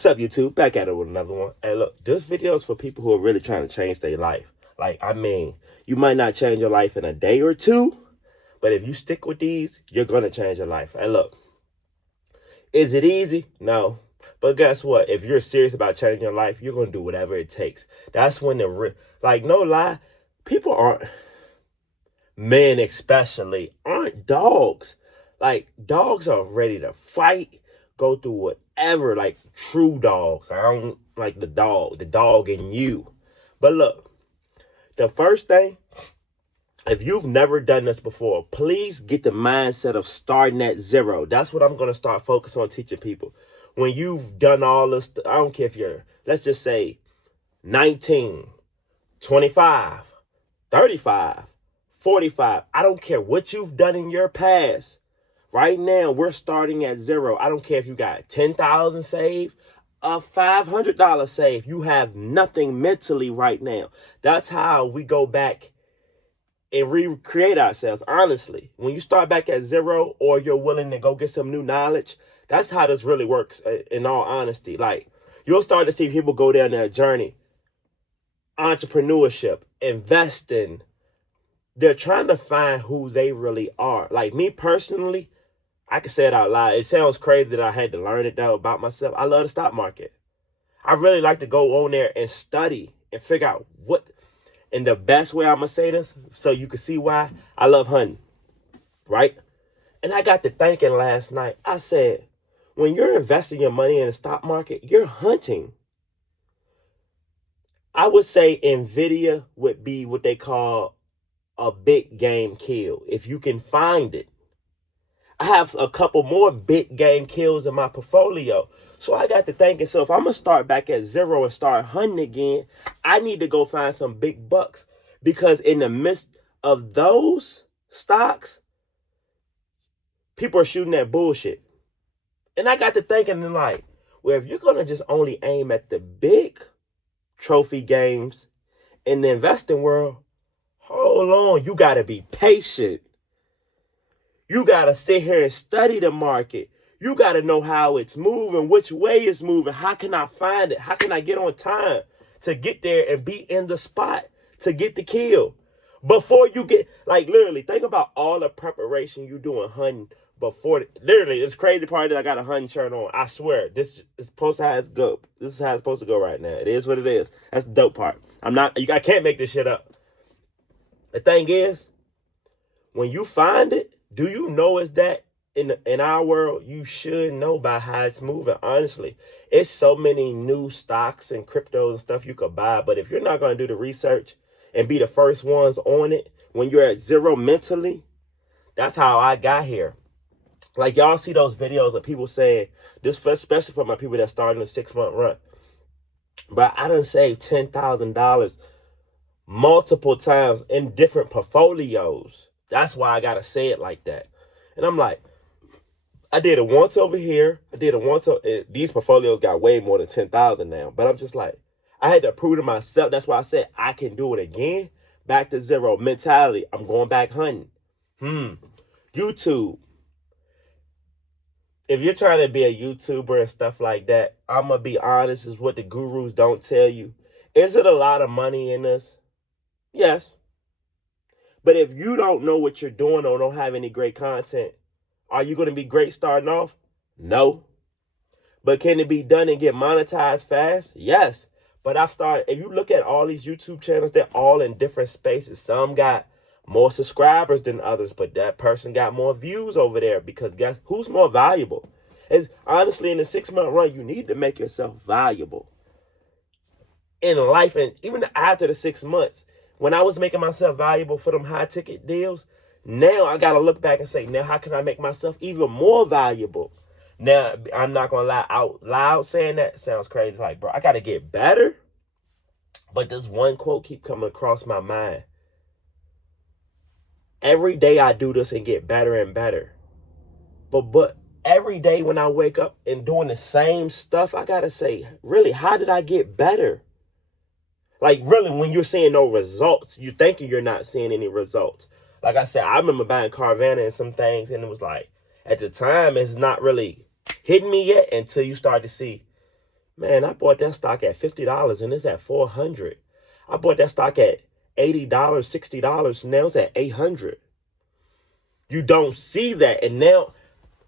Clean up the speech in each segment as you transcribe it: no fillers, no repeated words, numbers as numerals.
What's up, YouTube? Back at it with another one. Hey, look, this video is for people who are really trying to change their life. You might not change your life in a day or two, but if you stick with these, you're going to change your life. Hey, look, is it easy? No. But guess what? If you're serious about changing your life, you're going to do whatever it takes. That's when no lie, people aren't, men especially, aren't dogs. Like, dogs are ready to fight, go through whatever, like true dogs. I don't like the dog in you. But look, the first thing, if you've never done this before, please get the mindset of starting at zero. That's what I'm going to start focusing on teaching people. When you've done all this, I don't care if you're, let's just say 19, 25, 35, 45. I don't care what you've done in your past. Right now, we're starting at zero. I don't care if you got $10,000 saved, a $500 saved. You have nothing mentally right now. That's how we go back and recreate ourselves, honestly. When you start back at zero or you're willing to go get some new knowledge, that's how this really works, in all honesty. Like, you'll start to see people go down their journey. Entrepreneurship, investing. They're trying to find who they really are. Like me personally, I can say it out loud. It sounds crazy that I had to learn it though about myself. I love the stock market. I really like to go on there and study and figure out what, and the best way I'm going to say this so you can see why I love hunting, right? And I got to thinking last night. I said, when you're investing your money in the stock market, you're hunting. I would say NVIDIA would be what they call a big game kill, if you can find it. I have a couple more big game kills in my portfolio. So I got to thinking, so if I'm going to start back at zero and start hunting again, I need to go find some big bucks. Because in the midst of those stocks, people are shooting that bullshit. And I got to thinking, like, well, if you're going to just only aim at the big trophy games in the investing world, hold on, you got to be patient. You got to sit here and study the market. You got to know how it's moving, which way it's moving. How can I find it? How can I get on time to get there and be in the spot to get the kill? Before you get, like, literally, think about all the preparation you do in hunting before. Literally, it's crazy part that I got a hunting shirt on. I swear, this is supposed to how it's go. This is how it's supposed to go right now. It is what it is. That's the dope part. I can't make this shit up. The thing is, when you find it, do you know is that in our world, you should know by how it's moving. Honestly, it's so many new stocks and cryptos and stuff you could buy. But if you're not going to do the research and be the first ones on it when you're at zero mentally, that's how I got here. Like, y'all see those videos of people saying this, especially for my people that started a 6-month run. But I done saved $10,000 multiple times in different portfolios. That's why I got to say it like that. And I'm like, I did it once over here. I did it once. These portfolios got way more than 10,000 now. But I'm just like, I had to prove to myself. That's why I said I can do it again. Back to zero mentality. I'm going back hunting. YouTube. If you're trying to be a YouTuber and stuff like that, I'm going to be honest, is what the gurus don't tell you. Is it a lot of money in this? Yes. But if you don't know what you're doing or don't have any great content, are you going to be great starting off? No. But can it be done and get monetized fast? Yes. But if you look at all these YouTube channels, they're all in different spaces. Some got more subscribers than others, but that person got more views over there because guess who's more valuable? It's honestly, in the 6-month run, you need to make yourself valuable in life. And even after the 6 months, when I was making myself valuable for them high ticket deals, now I got to look back and say, now how can I make myself even more valuable? Now, I'm not going to lie, out loud saying that sounds crazy. Like, bro, I got to get better. But this one quote keep coming across my mind. Every day I do this and get better and better. But every day when I wake up and doing the same stuff, I got to say, really, how did I get better? Like, really, when you're seeing no results, you think you're not seeing any results. Like I said, I remember buying Carvana and some things, and it was like, at the time, it's not really hitting me yet until you start to see, Man, I bought that stock at $50 and it's at $400. I bought that stock at $80, $60, now it's at $800. You don't see that. And now,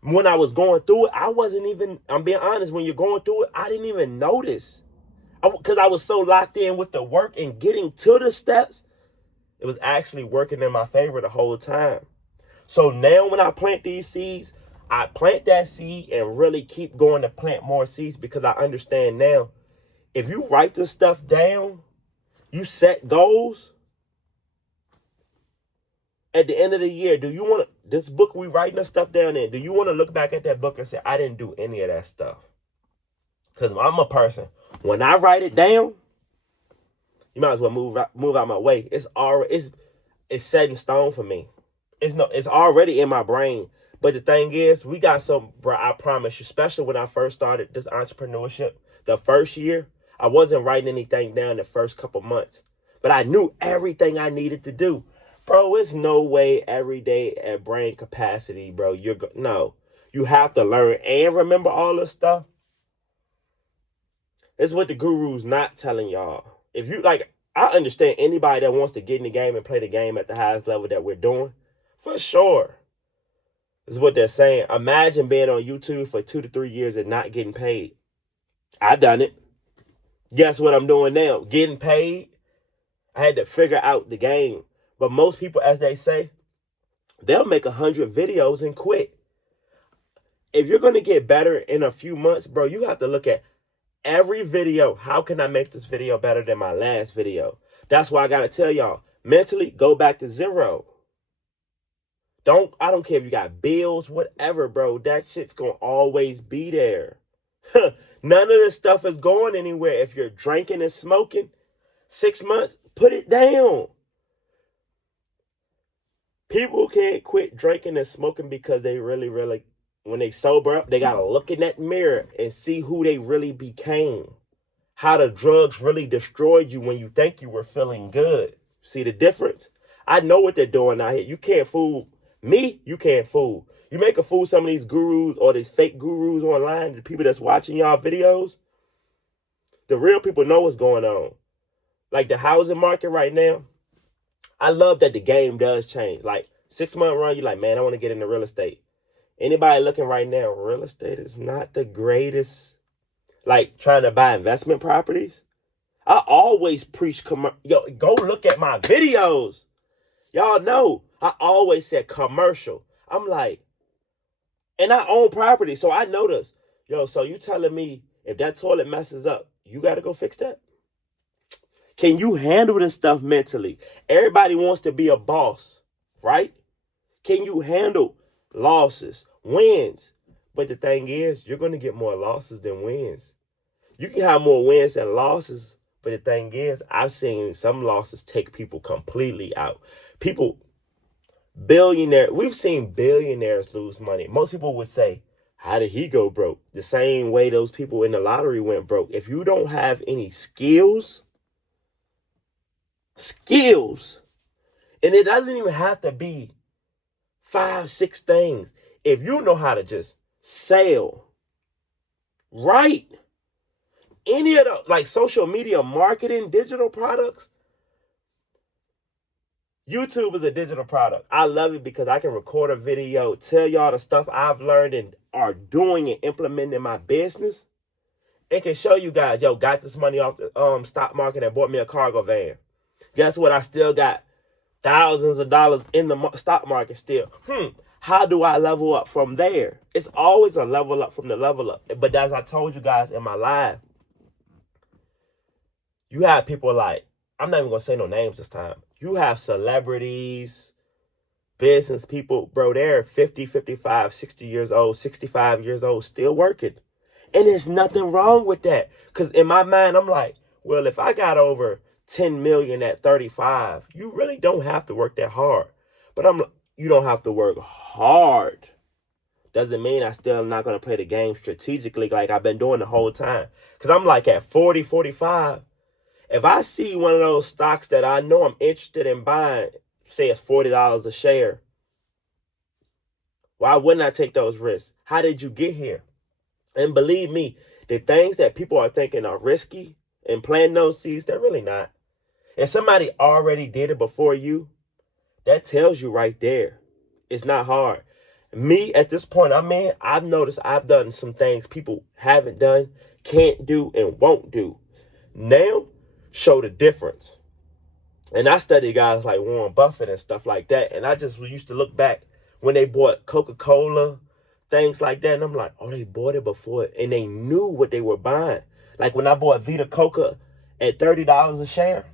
when I was going through it, I wasn't even, I'm being honest, when you're going through it, I didn't even notice. Because I was so locked in with the work and getting to the steps, it was actually working in my favor the whole time. So now when I plant these seeds, I plant that seed and really keep going to plant more seeds, because I understand now, if you write this stuff down, you set goals, at the end of the year, do you want to, this book we writing this stuff down in, do you want to look back at that book and say, I didn't do any of that stuff? Because I'm a person, when I write it down, you might as well move out my way. It's already, it's set in stone for me. It's already in my brain. But the thing is, we got some, bro, I promise you, especially when I first started this entrepreneurship, the first year, I wasn't writing anything down the first couple months. But I knew everything I needed to do. Bro, it's no way every day at brain capacity, bro. No. You have to learn and remember all this stuff. It's what the guru's not telling y'all. If you, like, I understand anybody that wants to get in the game and play the game at the highest level that we're doing. For sure. This is what they're saying. Imagine being on YouTube for 2 to 3 years and not getting paid. I done it. Guess what I'm doing now? Getting paid. I had to figure out the game. But most people, as they say, they'll make 100 videos and quit. If you're going to get better in a few months, bro, you have to look at every video. How can I make this video better than my last video? That's why I got to tell y'all, mentally, go back to zero. I don't care if you got bills, whatever, bro. That shit's going to always be there. None of this stuff is going anywhere. If you're drinking and smoking, 6 months, put it down. People can't quit drinking and smoking because they really, when they sober up, they got to look in that mirror and see who they really became. How the drugs really destroyed you when you think you were feeling good. See the difference? I know what they're doing out here. You can't fool me. You can't fool. You make a fool some of these gurus or these fake gurus online, the people that's watching y'all videos. The real people know what's going on. Like the housing market right now. I love that the game does change. Like 6 month run, you're like, man, I want to get into real estate. Anybody looking right now, real estate is not the greatest. Like trying to buy investment properties. I always preach, yo, go look at my videos. Y'all know, I always said commercial. I'm like, and I own property, so I know this. Yo, so you telling me if that toilet messes up, you got to go fix that? Can you handle this stuff mentally? Everybody wants to be a boss, right? Can you handle losses, wins? But the thing is, you're going to get more losses than wins. You can have more wins than losses. But the thing is, I've seen some losses take people completely out. People, we've seen billionaires lose money. Most people would say, how did he go broke? The same way those people in the lottery went broke. If you don't have any skills, and it doesn't even have to be 5, 6 things. If you know how to just sell, right? Any of the, like social media marketing, digital products. YouTube is a digital product. I love it because I can record a video, tell y'all the stuff I've learned and are doing and implementing in my business. It can show you guys, yo, got this money off the stock market and bought me a cargo van. Guess what? I still got thousands of dollars in the stock market still. How do I level up from there? It's always a level up from the level up. But as I told you guys in my live, you have people like, I'm not even going to say no names this time. You have celebrities, business people, bro, they're 50, 55, 60 years old, 65 years old, still working. And there's nothing wrong with that. Because in my mind, I'm like, well, if I got over 10 million at 35, you really don't have to work that hard. But you don't have to work hard. Doesn't mean I still not going to play the game strategically like I've been doing the whole time. Because I'm like at 40, 45. If I see one of those stocks that I know I'm interested in buying, say it's $40 a share, why wouldn't I take those risks? How did you get here? And believe me, The things that people are thinking are risky and planting those seeds, they're really not. If somebody already did it before you, that tells you right there. It's not hard. Me, at this point I'm in, I've noticed I've done some things people haven't done, can't do, and won't do. Now, show the difference. And I study guys like Warren Buffett and stuff like that. And I just used to look back when they bought Coca-Cola, things like that. And I'm like, oh, they bought it before. And they knew what they were buying. Like when I bought Vita Coca at $30 a share.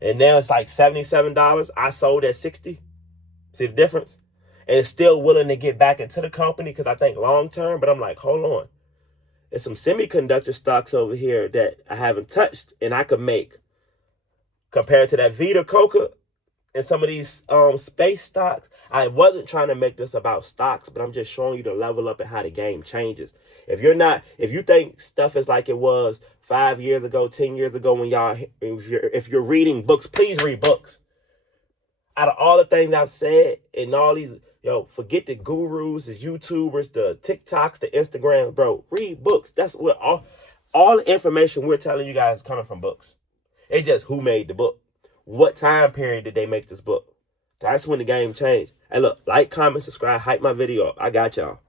And now it's like $77. I sold at $60. See the difference? And it's still willing to get back into the company because I think long term. But I'm like, hold on. There's some semiconductor stocks over here that I haven't touched and I could make. Compared to that Vita Coca and some of these space stocks, I wasn't trying to make this about stocks, but I'm just showing you the level up and how the game changes. If you think stuff is like it was 5 years ago, 10 years ago, when if you're reading books, please read books. Out of all the things I've said and all these, forget the gurus, the YouTubers, the TikToks, the Instagram, bro, read books. That's what all the information we're telling you guys is coming from books. It's just who made the book. What time period did they make this book? That's when the game changed. Hey, look, like, comment, subscribe, hype my video up. I got y'all.